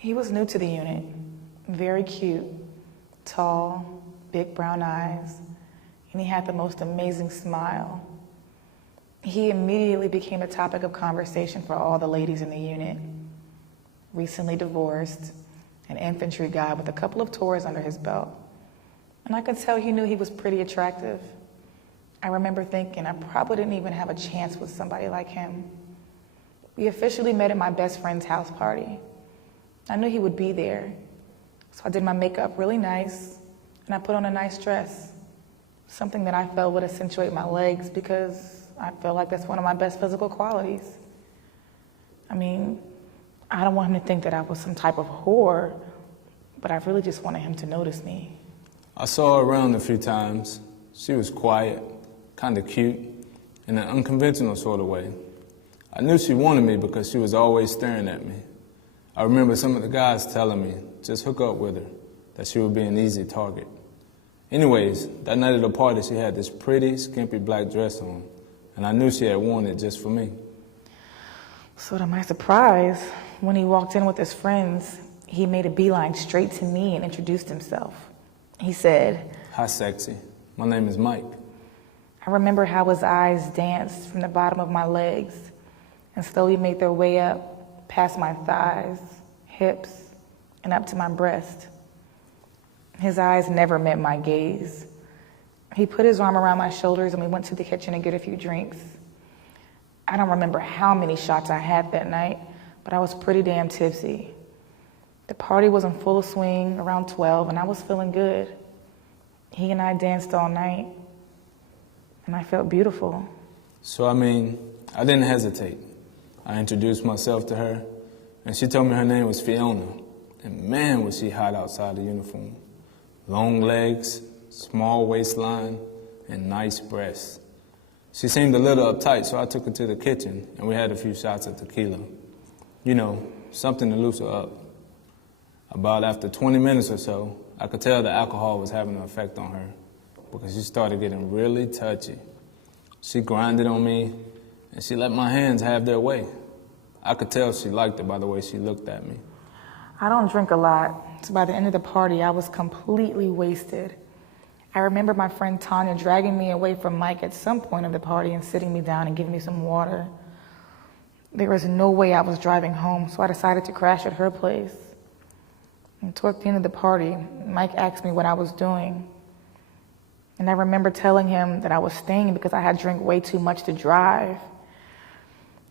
He was new to the unit, very cute, tall, big brown eyes, and he had the most amazing smile. He immediately became a topic of conversation for all the ladies in the unit. Recently divorced, an infantry guy with a couple of tours under his belt. And I could tell he knew he was pretty attractive. I remember thinking I probably didn't even have a chance with somebody like him. We officially met at my best friend's house party. I knew he would be there, so I did my makeup really nice, and I put on a nice dress, something that I felt would accentuate my legs because I feel like that's one of my best physical qualities. I mean, I don't want him to think that I was some type of whore, but I really just wanted him to notice me. I saw her around a few times. She was quiet, kind of cute, in an unconventional sort of way. I knew she wanted me because she was always staring at me. I remember some of the guys telling me, just hook up with her, that she would be an easy target. Anyways, that night at the party, she had this pretty, skimpy black dress on, and I knew she had worn it just for me. So to my surprise, when he walked in with his friends, he made a beeline straight to me and introduced himself. He said, "Hi, sexy. My name is Mike." I remember how his eyes danced from the bottom of my legs and slowly made their way up past my thighs, hips, and up to my breast. His eyes never met my gaze. He put his arm around my shoulders and we went to the kitchen to get a few drinks. I don't remember how many shots I had that night, but I was pretty damn tipsy. The party was in full swing around 12 and I was feeling good. He and I danced all night and I felt beautiful. So, I didn't hesitate. I introduced myself to her, and she told me her name was Fiona. And man, was she hot outside the uniform. Long legs, small waistline, and nice breasts. She seemed a little uptight, so I took her to the kitchen, and we had a few shots of tequila. You know, something to loosen her up. About after 20 minutes or so, I could tell the alcohol was having an effect on her because she started getting really touchy. She grinded on me, and she let my hands have their way. I could tell she liked it by the way she looked at me. I don't drink a lot, so by the end of the party, I was completely wasted. I remember my friend Tanya dragging me away from Mike at some point of the party and sitting me down and giving me some water. There was no way I was driving home, so I decided to crash at her place. And toward the end of the party, Mike asked me what I was doing. And I remember telling him that I was staying because I had drank way too much to drive.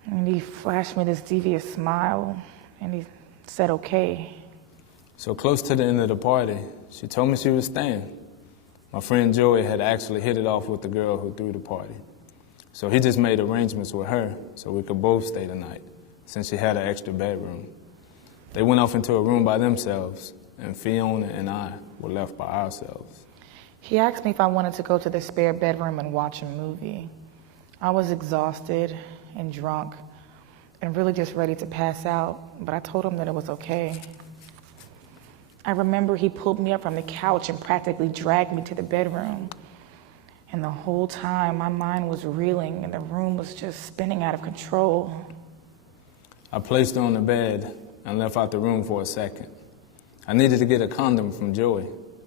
And he flashed me this devious smile, and he said, okay. So close to the end of the party, she told me she was staying. My friend Joey had actually hit it off with the girl who threw the party. So he just made arrangements with her so we could both stay the night, since she had an extra bedroom. They went off into a room by themselves, and Fiona and I were left by ourselves. He asked me if I wanted to go to the spare bedroom and watch a movie. I was exhausted and drunk and really just ready to pass out, but I told him that it was okay. I remember he pulled me up from the couch and practically dragged me to the bedroom. And the whole time, my mind was reeling and the room was just spinning out of control. I placed her on the bed and left out the room for a second. I needed to get a condom from Joey.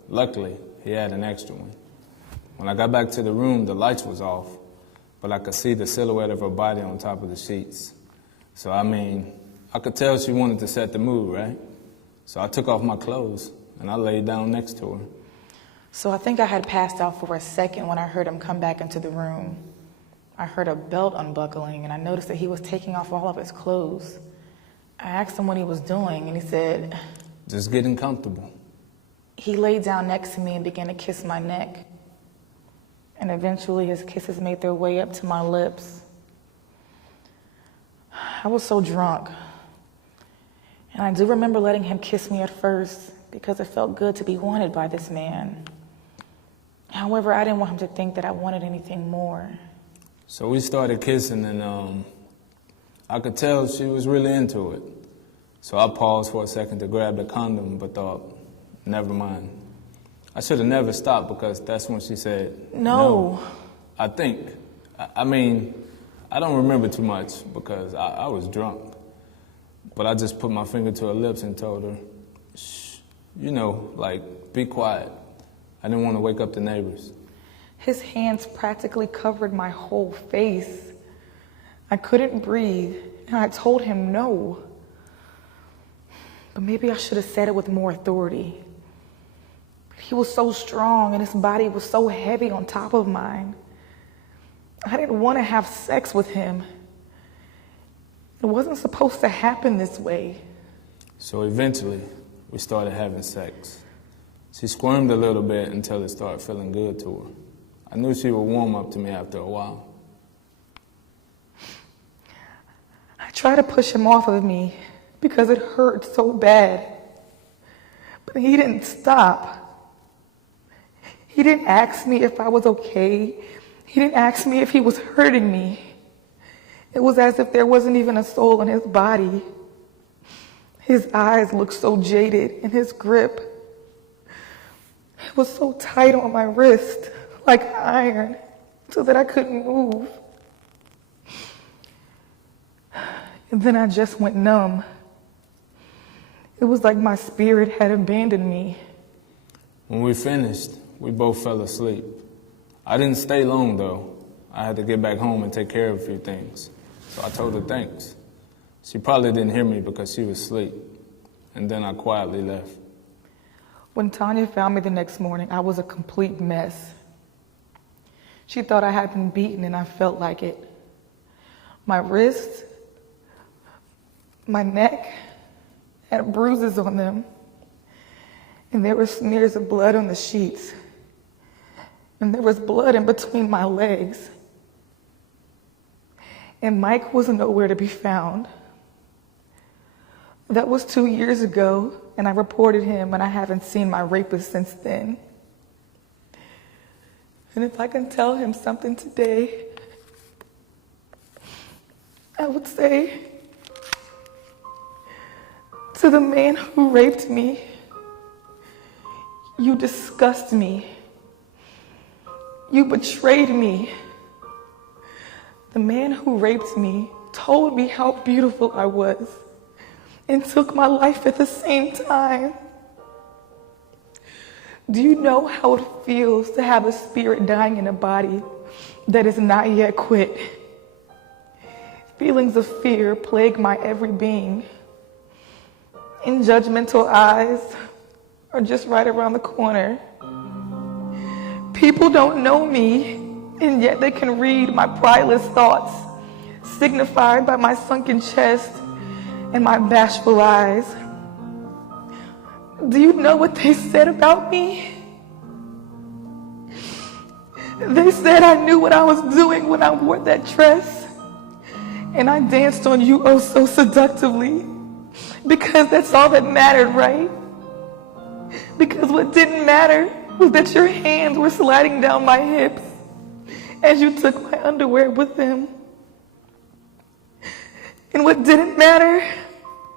Luckily, he had an extra one. When I got back to the room, the lights was off, but I could see the silhouette of her body on top of the sheets. So, I could tell she wanted to set the mood, right? So I took off my clothes and I laid down next to her. So I think I had passed out for a second when I heard him come back into the room. I heard a belt unbuckling and I noticed that he was taking off all of his clothes. I asked him what he was doing and he said, "Just getting comfortable." He laid down next to me and began to kiss my neck. And eventually his kisses made their way up to my lips. I was so drunk. And I do remember letting him kiss me at first because it felt good to be wanted by this man. However, I didn't want him to think that I wanted anything more. So we started kissing and I could tell she was really into it. So I paused for a second to grab the condom, but thought, never mind. I should have never stopped because that's when she said, No. I think. I don't remember too much because I was drunk. But I just put my finger to her lips and told her, shh, be quiet. I didn't want to wake up the neighbors. His hands practically covered my whole face. I couldn't breathe, and I told him no. But maybe I should have said it with more authority. He was so strong, and his body was so heavy on top of mine. I didn't want to have sex with him. It wasn't supposed to happen this way. So eventually, we started having sex. She squirmed a little bit until it started feeling good to her. I knew she would warm up to me after a while. I tried to push him off of me because it hurt so bad. But he didn't stop. He didn't ask me if I was okay. He didn't ask me if he was hurting me. It was as if there wasn't even a soul in his body. His eyes looked so jaded, and his grip, it was so tight on my wrist, like iron, so that I couldn't move. And then I just went numb. It was like my spirit had abandoned me. When we finished, we both fell asleep. I didn't stay long, though. I had to get back home and take care of a few things. So I told her thanks. She probably didn't hear me because she was asleep. And then I quietly left. When Tanya found me the next morning, I was a complete mess. She thought I had been beaten, and I felt like it. My wrists, my neck had bruises on them, and there were smears of blood on the sheets, and there was blood in between my legs. And Mike was nowhere to be found. That was 2 years ago, and I reported him, and I haven't seen my rapist since then. And if I can tell him something today, I would say, to the man who raped me, you disgust me. You betrayed me. The man who raped me told me how beautiful I was and took my life at the same time. Do you know how it feels to have a spirit dying in a body that is not yet quit? Feelings of fear plague my every being. Judgmental eyes are just right around the corner. People don't know me, and yet they can read my prideless thoughts, signified by my sunken chest and my bashful eyes. Do you know what they said about me? They said I knew what I was doing when I wore that dress, and I danced on you oh so seductively, because that's all that mattered, right? Because what didn't matter was that your hands were sliding down my hips as you took my underwear with them. And what didn't matter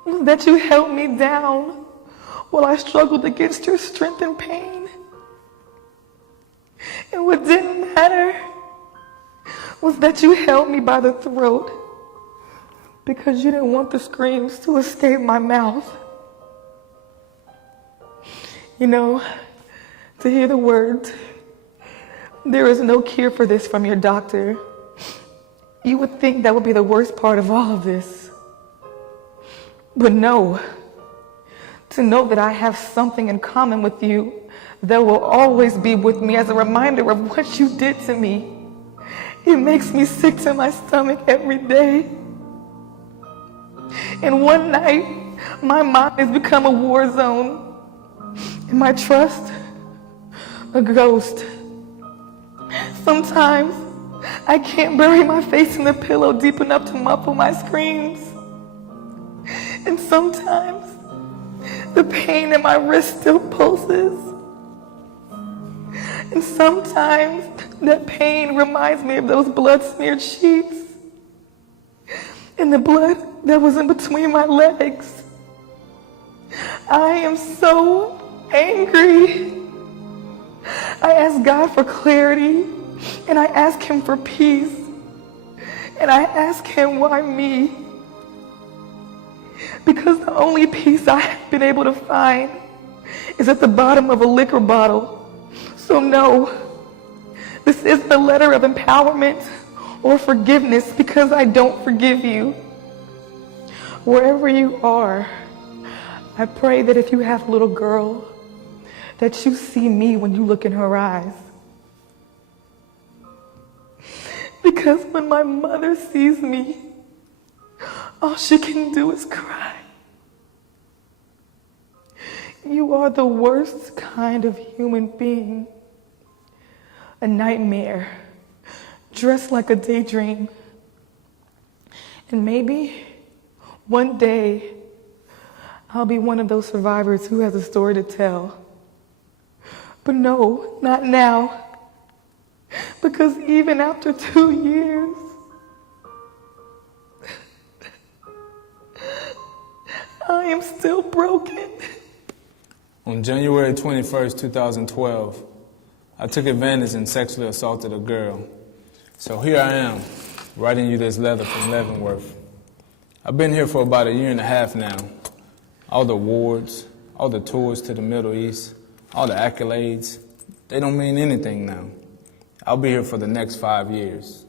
was that you held me down while I struggled against your strength and pain. And what didn't matter was that you held me by the throat because you didn't want the screams to escape my mouth. You know, to hear the words, "There is no cure for this" from your doctor, you would think that would be the worst part of all of this. But no, to know that I have something in common with you that will always be with me as a reminder of what you did to me, it makes me sick to my stomach every day. And one night, my mind has become a war zone, and my trust, a ghost. Sometimes, I can't bury my face in the pillow deep enough to muffle my screams. And sometimes, the pain in my wrist still pulses. And sometimes, that pain reminds me of those blood-smeared sheets and the blood that was in between my legs. I am so angry. I ask God for clarity, and I ask Him for peace, and I ask Him, why me? because the only peace I have been able to find is at the bottom of a liquor bottle. So no, this isn't a letter of empowerment or forgiveness, because I don't forgive you. Wherever you are, I pray that if you have a little girl, that you see me when you look in her eyes. Because when my mother sees me, all she can do is cry. You are the worst kind of human being. A nightmare, dressed like a daydream. And maybe one day I'll be one of those survivors who has a story to tell. But no, not now. Because even after 2 years, I am still broken. On January 21st, 2012, I took advantage and sexually assaulted a girl. So here I am, writing you this letter from Leavenworth. I've been here for about 1.5 years now. All the awards, all the tours to the Middle East, all the accolades, they don't mean anything now. I'll be here for the next 5 years.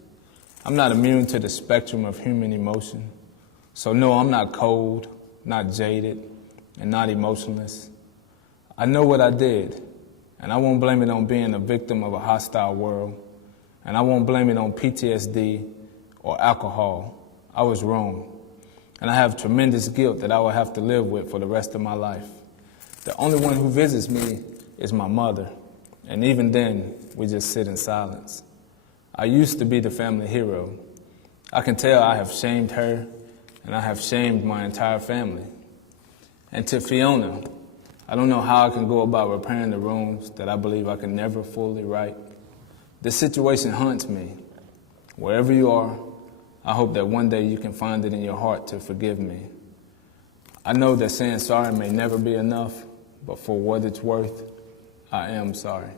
I'm not immune to the spectrum of human emotion. So no, I'm not cold, not jaded, and not emotionless. I know what I did, and I won't blame it on being a victim of a hostile world, and I won't blame it on PTSD or alcohol. I was wrong, and I have tremendous guilt that I will have to live with for the rest of my life. The only one who visits me is my mother, and even then, we just sit in silence. I used to be the family hero. I can tell I have shamed her, and I have shamed my entire family. And to Fiona, I don't know how I can go about repairing the wrongs that I believe I can never fully right. This situation haunts me. Wherever you are, I hope that one day you can find it in your heart to forgive me. I know that saying sorry may never be enough, but for what it's worth, I am sorry.